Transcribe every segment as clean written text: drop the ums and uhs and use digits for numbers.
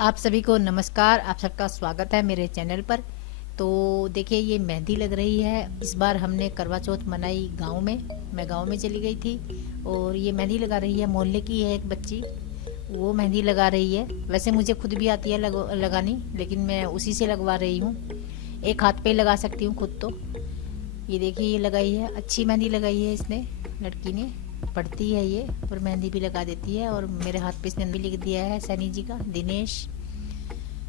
आप सभी को नमस्कार। आप सबका स्वागत है मेरे चैनल पर। तो देखिए, ये मेहंदी लग रही है। इस बार हमने करवा चौथ मनाई गांव में। मैं गांव में चली गई थी और ये मेहंदी लगा रही है। मोहल्ले की है एक बच्ची, वो मेहंदी लगा रही है। वैसे मुझे खुद भी आती है लगानी, लेकिन मैं उसी से लगवा रही हूँ। एक हाथ पे लगा सकती हूँ खुद तो। ये देखिए, ये लगाई है, अच्छी मेहंदी लगाई है इसने, लड़की ने। पढ़ती है ये और मेहंदी भी लगा देती है। और मेरे हाथ पे इसने भी लिख दिया है सैनी जी का, दिनेश।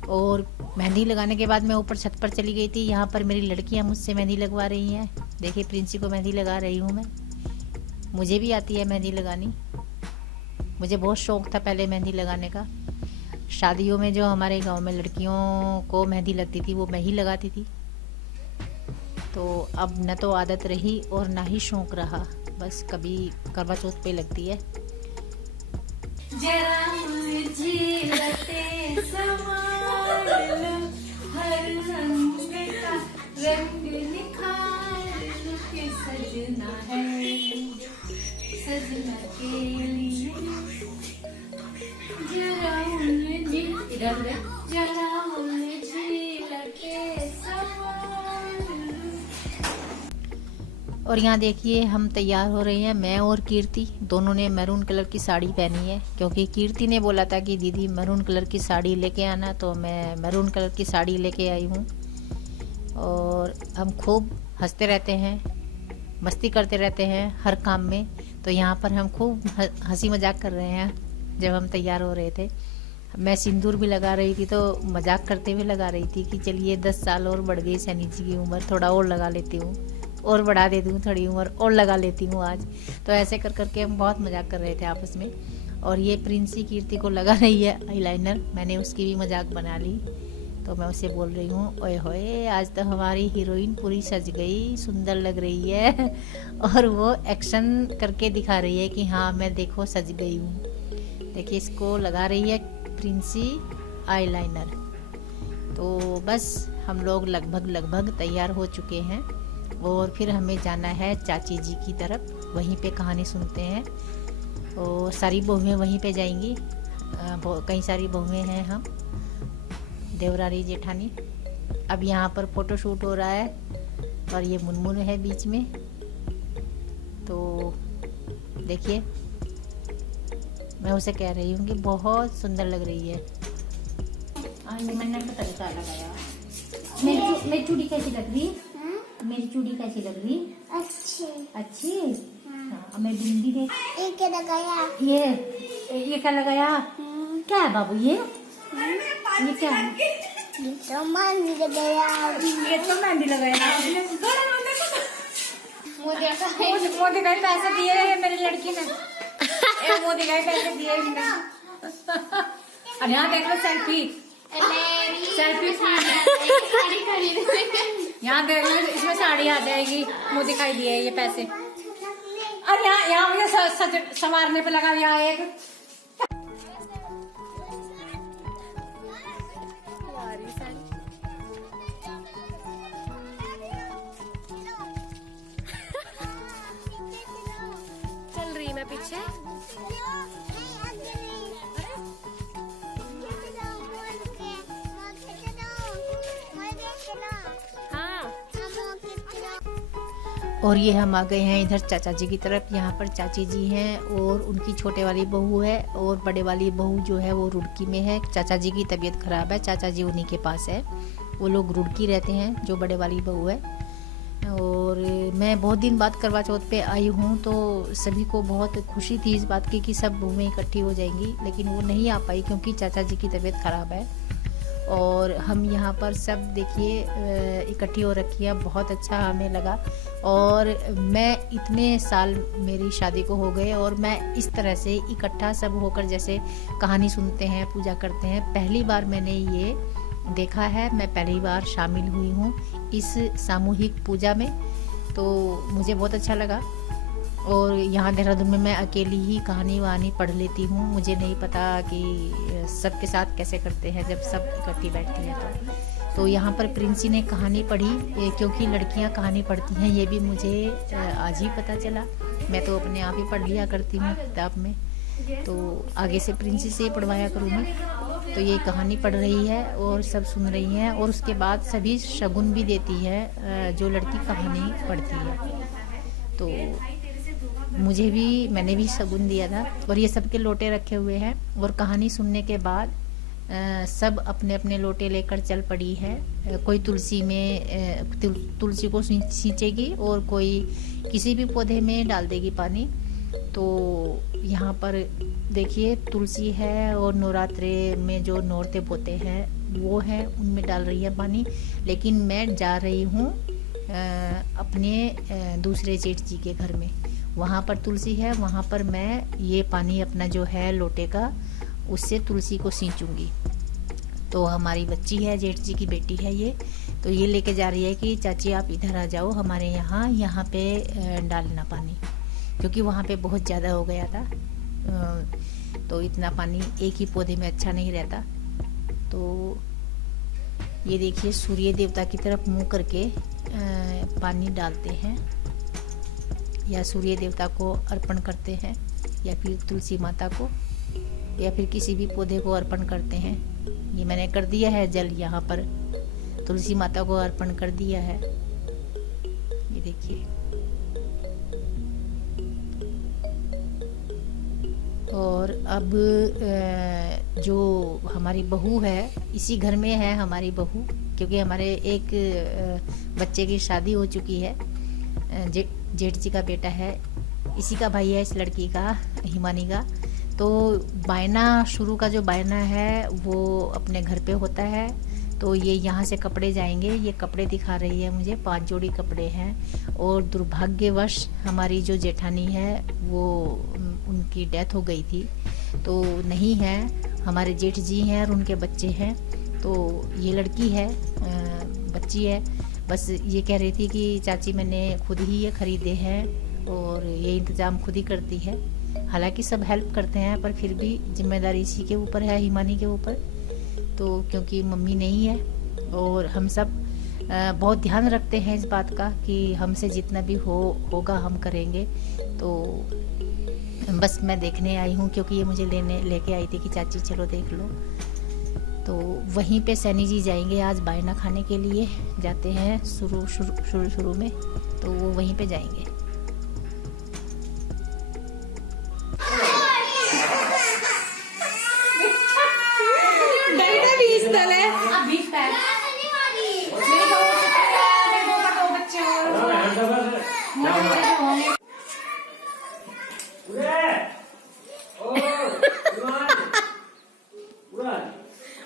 और मेहंदी लगाने के बाद मैं ऊपर छत पर चली गई थी। यहाँ पर मेरी लड़कियाँ मुझसे मेहंदी लगवा रही हैं। देखिए, प्रिंसी को मेहंदी लगा रही हूँ मैं। मुझे भी आती है मेहंदी लगानी। मुझे बहुत शौक था पहले मेहंदी लगाने का। शादियों में जो हमारे गांव में लड़कियों को मेहंदी लगती थी वो मैं ही लगाती थी। तो अब न तो आदत रही और ना ही शौक रहा, बस कभी करवा चौथ पे लगती है। जरा मुझे लते संभाल लो, हर रंग का रंग निखार लो के सजना है, सजना के लिए जरा मुझे जरा मुझे लते संभाल लो। और यहाँ देखिए, हम तैयार हो रहे हैं। मैं और कीर्ति दोनों ने मैरून कलर की साड़ी पहनी है, क्योंकि कीर्ति ने बोला था कि दीदी मैरून कलर की साड़ी लेके आना, तो मैं मैरून कलर की साड़ी लेके आई हूँ। और हम खूब हंसते रहते हैं, मस्ती करते रहते हैं हर काम में। तो यहाँ पर हम खूब हंसी मजाक कर रहे हैं। जब हम तैयार हो रहे थे, मैं सिंदूर भी लगा रही थी, तो मजाक करते हुए लगा रही थी कि चलिए 10 साल और बढ़ गई सैनी जी की उम्र, थोड़ा और लगा लेती हूँ, और बढ़ा देती हूँ थोड़ी उम्र, और लगा लेती हूँ आज। तो ऐसे कर करके हम बहुत मजाक कर रहे थे आपस में। और ये प्रिंसी कीर्ति को लगा रही है आईलाइनर। मैंने उसकी भी मजाक बना ली, तो मैं उसे बोल रही हूँ, ओए होए आज तो हमारी हीरोइन पूरी सज गई, सुंदर लग रही है। और वो एक्शन करके दिखा रही है कि हाँ मैं देखो सज गई हूँ। देखिए, इसको लगा रही है प्रिंसी आईलाइनर। तो बस हम लोग लगभग तैयार हो चुके हैं और फिर हमें जाना है चाची जी की तरफ। वहीं पे कहानी सुनते हैं और सारी बहुएं वहीं पे जाएंगी। कई सारी बहुएं हैं हम, देवरानी जेठानी। अब यहाँ पर फोटो शूट हो रहा है और ये मुनमुन है बीच में। तो देखिए, मैं उसे कह रही हूँ कि बहुत सुंदर लग रही है। मैंने पता नहीं क्या लगाया। मेरी चूड़ी कैसी लग रही? मेरी चूड़ी कैसी लग रही? अच्छी। हाँ, मैं बिंदी देख। ये क्या लगाया? ये क्या लगाया? क्या है बाबू ये क्या है? ये तो मेहंदी लगाया। ये तो मेहंदी लगाया। मोदी का पैसे दिए है मेरी लड़की ने। मोदी का पैसे दिए। और यहाँ देख लो सेल्फी। यहाँ देख लो, इसमें साड़ी आ जाएगी। मोदी का दिए ये पैसे। और यहाँ मुझे संवारने पे लगा यहाँ एक। चल रही मैं पीछे। हाँ। और ये हम आ गए हैं इधर चाचा जी की तरफ। यहाँ पर चाची जी हैं और उनकी छोटे वाली बहू है, और बड़े वाली बहू जो है वो रुड़की में है। चाचा जी की तबीयत खराब है, चाचा जी उन्हीं के पास है। वो लोग रुड़की रहते हैं, जो बड़े वाली बहू है। और मैं बहुत दिन बाद करवा चौथ पे आई हूँ, तो सभी को बहुत खुशी थी इस बात की कि सब बहुएं इकट्ठी हो जाएंगी, लेकिन वो नहीं आ पाई क्योंकि चाचा जी की तबीयत खराब है। और हम यहाँ पर सब देखिए इकट्ठी हो रखी है। बहुत अच्छा हमें लगा। और मैं इतने साल मेरी शादी को हो गए और मैं इस तरह से इकट्ठा सब होकर जैसे कहानी सुनते हैं, पूजा करते हैं, पहली बार मैंने ये देखा है। मैं पहली बार शामिल हुई हूँ इस सामूहिक पूजा में, तो मुझे बहुत अच्छा लगा। और यहाँ देहरादून में मैं अकेली ही कहानी वहानी पढ़ लेती हूँ। मुझे नहीं पता कि सबके साथ कैसे करते हैं जब सब इकट्ठी बैठती हैं। तो यहाँ पर प्रिंसी ने कहानी पढ़ी, क्योंकि लड़कियाँ कहानी पढ़ती हैं ये भी मुझे आज ही पता चला। मैं तो अपने आप ही पढ़ लिया करती हूँ किताब में, तो आगे से प्रिंसी से पढ़वाया करूँगी। तो ये कहानी पढ़ रही है और सब सुन रही हैं, और उसके बाद सभी शगुन भी देती है जो लड़की कहानी पढ़ती है। तो मैंने भी शगुन दिया था, और ये सबके लोटे रखे हुए हैं। और कहानी सुनने के बाद सब अपने अपने लोटे लेकर चल पड़ी है। कोई तुलसी में तुलसी को सींचेगी, और कोई किसी भी पौधे में डाल देगी पानी। तो यहाँ पर देखिए तुलसी है, और नवरात्रे में जो नौरते बोते हैं वो है, उनमें डाल रही है पानी। लेकिन मैं जा रही हूँ अपने दूसरे जेठ जी के घर में, वहाँ पर तुलसी है, वहाँ पर मैं ये पानी अपना जो है लोटे का, उससे तुलसी को सींचूंगी। तो हमारी बच्ची है, जेठ जी की बेटी है ये, तो ये लेके जा रही है कि चाची आप इधर आ जाओ हमारे यहाँ पे डालना पानी, क्योंकि वहाँ पे बहुत ज़्यादा हो गया था। तो इतना पानी एक ही पौधे में अच्छा नहीं रहता। तो ये देखिए सूर्य देवता की तरफ मुँह करके पानी डालते हैं, या सूर्य देवता को अर्पण करते हैं, या फिर तुलसी माता को, या फिर किसी भी पौधे को अर्पण करते हैं। ये मैंने कर दिया है जल, यहाँ पर तुलसी माता को अर्पण कर दिया है। ये देखिए, और अब जो हमारी बहू है, इसी घर में है हमारी बहू, क्योंकि हमारे एक बच्चे की शादी हो चुकी है। जेठ जी का बेटा है, इसी का भाई है इस लड़की का, हिमानी का। तो बायना शुरू का जो बायना है वो अपने घर पे होता है। तो ये यहाँ से कपड़े जाएंगे, ये कपड़े दिखा रही है मुझे, 5 जोड़ी कपड़े हैं। और दुर्भाग्यवश हमारी जो जेठानी है वो उनकी डेथ हो गई थी, तो नहीं है, हमारे जेठ जी हैं और उनके बच्चे हैं। तो ये लड़की है, बच्ची है, बस ये कह रही थी कि चाची मैंने खुद ही ये ख़रीदे हैं और ये इंतज़ाम खुद ही करती है। हालांकि सब हेल्प करते हैं, पर फिर भी जिम्मेदारी इसी के ऊपर है, हिमानी के ऊपर। तो क्योंकि मम्मी नहीं है, और हम सब बहुत ध्यान रखते हैं इस बात का कि हमसे जितना भी होगा हम करेंगे। तो बस मैं देखने आई हूँ, क्योंकि ये मुझे लेके आई थी कि चाची चलो देख लो। तो वहीं पे सैनी जी जाएंगे आज बायना खाने के लिए, जाते हैं शुरू में, तो वो वहीं पे जाएंगे।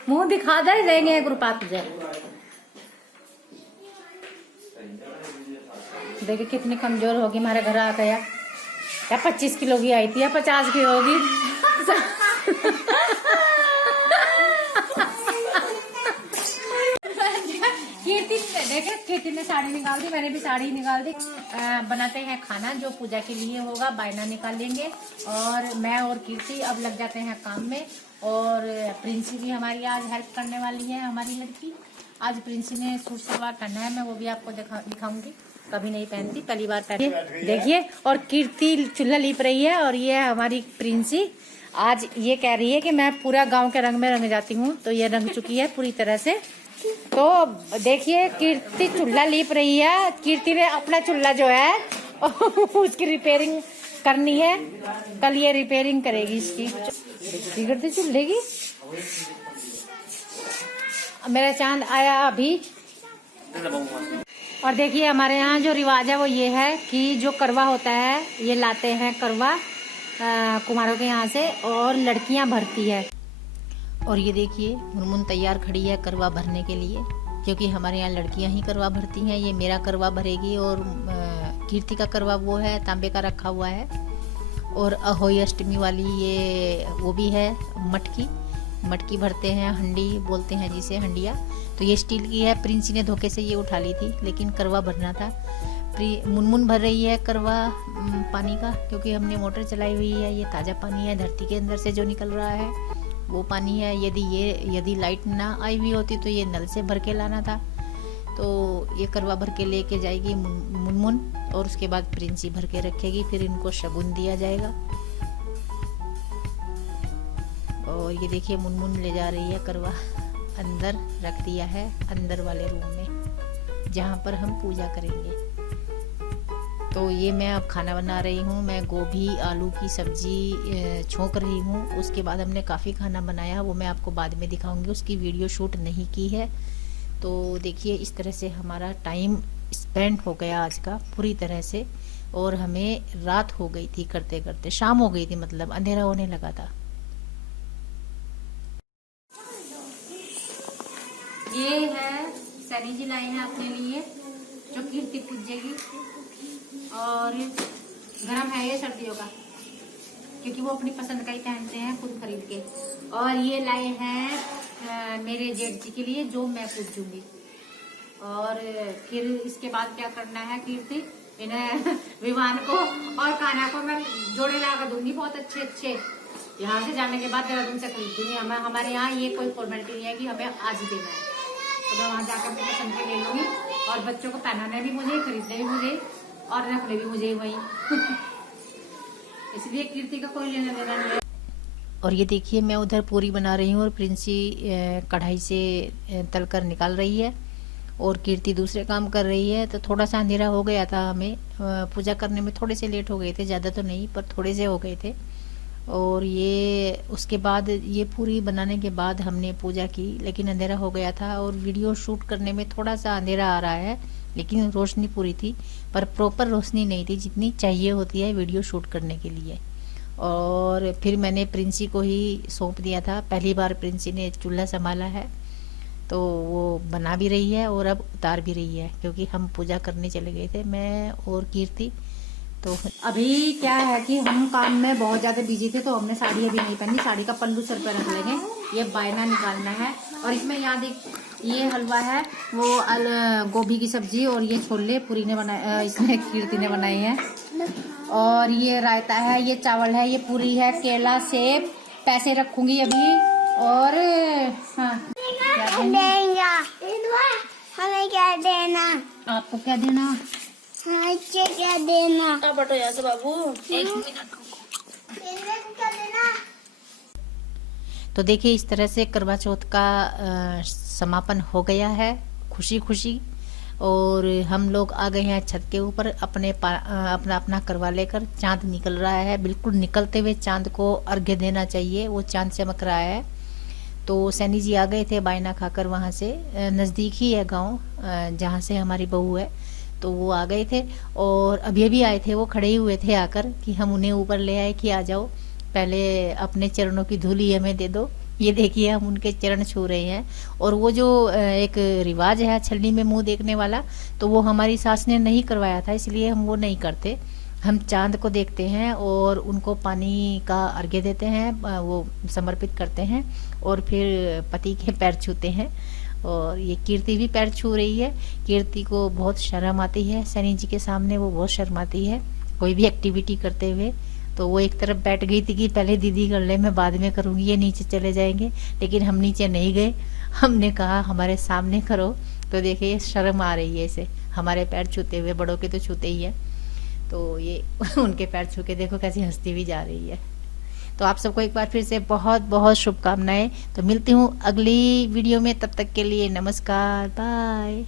मुंह दिखा दे देंगे गुरुपा तुझे। देखिए कितनी कमजोर होगी, हमारे घर आ गया। या 25 किलो की आई थी या 50 की होगी। कीर्ति ने साड़ी निकाल दी, मैंने भी साड़ी निकाल दी। बनाते हैं खाना जो पूजा के लिए होगा, बायना निकाल लेंगे, और मैं और कीर्ति अब लग जाते हैं काम में। और प्रिंसी भी हमारी आज हेल्प करने वाली है, हमारी लड़की। आज प्रिंसी ने सूट सलवार पहना है, मैं वो भी आपको दिखाऊंगी, कभी नहीं पहनती, पहली बार पहनी। देखिए, और कीर्ति चूल्हा लीप रही है, और ये हमारी प्रिंसी आज ये कह रही है कि मैं पूरा गांव के रंग में रंग जाती हूँ। तो ये रंग चुकी है पूरी तरह से। तो देखिए कीर्ति चूल्हा लीप रही है। कीर्ति ने अपना चूल्हा जो है उसकी रिपेयरिंग करनी है, कल ये रिपेयरिंग करेगी इसकी। कीर्ति चूल्हे की मेरा चांद आया अभी। और देखिए हमारे यहाँ जो रिवाज है वो ये है कि जो करवा होता है ये लाते हैं करवा कुमारों के यहाँ से, और लड़कियाँ भरती है। और ये देखिए मुनमुन तैयार खड़ी है करवा भरने के लिए, क्योंकि हमारे यहाँ लड़कियां ही करवा भरती हैं। ये मेरा करवा भरेगी, और कीर्ति का करवा वो है तांबे का रखा हुआ है। और अहोई अष्टमी वाली ये वो भी है, मटकी भरते हैं, हंडी बोलते हैं जिसे, हंडिया। तो ये स्टील की है, प्रिंसी ने धोखे से ये उठा ली थी, लेकिन करवा भरना था। मुनमुन भर रही है करवा पानी का, क्योंकि हमने मोटर चलाई हुई है। ये ताज़ा पानी है, धरती के अंदर से जो निकल रहा है वो पानी है। यदि लाइट ना आई हुई होती तो ये नल से भर के लाना था। तो ये करवा भर के लेके जाएगी मुनमुन, और उसके बाद प्रिंसी भर के रखेगी, फिर इनको शगुन दिया जाएगा। और ये देखिए मुनमुन ले जा रही है करवा, अंदर रख दिया है, अंदर वाले रूम में जहाँ पर हम पूजा करेंगे। तो ये मैं अब खाना बना रही हूँ। मैं गोभी आलू की सब्जी छोंक रही हूँ। उसके बाद हमने काफ़ी खाना बनाया, वो मैं आपको बाद में दिखाऊंगी, उसकी वीडियो शूट नहीं की है। तो देखिए इस तरह से हमारा टाइम स्पेंड हो गया आज का पूरी तरह से, और हमें रात हो गई थी करते करते, शाम हो गई थी, मतलब अंधेरा होने लगा था। ये है सनी जी लाए हैं अपने लिए, जो कीर्ति पूजेगी, और गरम है ये सर्दियों का, क्योंकि वो अपनी पसंद का ही पहनते हैं खुद खरीद के। और ये लाए हैं मेरे जेठ जी के लिए, जो मैं पूजूंगी। और फिर इसके बाद क्या करना है, कीर्ति इन्हें विवान को और कान्हा को मैं जोड़े ला कर दूंगी बहुत अच्छे अच्छे। यहाँ से जाने के बाद देहरादून से खरीद दूंगी। हमारे यहाँ ये कोई फॉर्मेलिटी नहीं है कि हमें आज ही देना है, तो मैं वहाँ जाकर अपनी पसंद के ले लूंगी। और बच्चों को पहनाने भी मुझे, खरीदने भी मुझे, और रखने भी मुझे वही इसलिए कीर्ति का कोई लेना देना नहीं है। और ये देखिए मैं उधर पूरी बना रही हूँ और प्रिंसी कढ़ाई से तलकर निकाल रही है, और कीर्ति दूसरे काम कर रही है। तो थोड़ा सा अंधेरा हो गया था, हमें पूजा करने में थोड़े से लेट हो गए थे, ज़्यादा तो नहीं पर थोड़े से हो गए थे। और ये उसके बाद ये पूरी बनाने के बाद हमने पूजा की, लेकिन अंधेरा हो गया था, और वीडियो शूट करने में थोड़ा सा अंधेरा आ रहा है, लेकिन रोशनी पूरी थी, पर प्रॉपर रोशनी नहीं थी जितनी चाहिए होती है वीडियो शूट करने के लिए। और फिर मैंने प्रिंसी को ही सौंप दिया था, पहली बार प्रिंसी ने चूल्हा संभाला है, तो वो बना भी रही है और अब उतार भी रही है, क्योंकि हम पूजा करने चले गए थे, मैं और कीर्ति। तो अभी क्या है कि हम काम में बहुत ज्यादा बिजी थे, तो हमने साड़ी अभी नहीं पहनी, साड़ी का पल्लू सर पर रख लेंगे। ये बायना निकालना है, और इसमें यहाँ देख ये हलवा है, वो गोभी की सब्जी, और ये छोले पूरी ने बनाए, इसमें कीर्ति ने बनाई है। और ये रायता है, ये चावल है, ये पूरी है, केला सेब पैसे रखूंगी अभी। और हाँ देगा हमें क्या देना, आपको क्या देना, हमें क्या देना, अब बटो यहाँ से बाबू। एक मिनट। क्या देना। तो देखिए इस तरह से करवा चौथ का समापन हो गया है खुशी खुशी, और हम लोग आ गए हैं छत के ऊपर अपना करवा लेकर। चांद निकल रहा है, बिल्कुल निकलते हुए चांद को अर्घ्य देना चाहिए, वो चांद चमक रहा है। तो सैनी जी आ गए थे बायना खाकर, वहाँ से नज़दीक ही है गांव जहाँ से हमारी बहू है, तो वो आ गए थे। और अभी आए थे, वो खड़े ही हुए थे आकर कि हम उन्हें ऊपर ले आए कि आ जाओ, पहले अपने चरणों की धूली हमें दे दो। ये देखिए हम उनके चरण छू रहे हैं। और वो जो एक रिवाज है छलनी में मुंह देखने वाला, तो वो हमारी सास ने नहीं करवाया था, इसलिए हम वो नहीं करते। हम चांद को देखते हैं और उनको पानी का अर्घ्य देते हैं, वो समर्पित करते हैं, और फिर पति के पैर छूते हैं। और ये कीर्ति भी पैर छू रही है। कीर्ति को बहुत शर्म आती है सनी जी के सामने, वो बहुत शर्माती है कोई भी एक्टिविटी करते हुए। तो वो एक तरफ बैठ गई थी कि पहले दीदी कर ले, मैं बाद में करूंगी, ये नीचे चले जाएंगे। लेकिन हम नीचे नहीं गए, हमने कहा हमारे सामने करो। तो देखिए शर्म आ रही है इसे हमारे पैर छूते हुए, बड़ों के तो छूते ही है, तो ये उनके पैर छू के देखो कैसी हंसती भी जा रही है। तो आप सबको एक बार फिर से बहुत बहुत शुभकामनाएं। तो मिलती हूँ अगली वीडियो में, तब तक के लिए नमस्कार, बाय।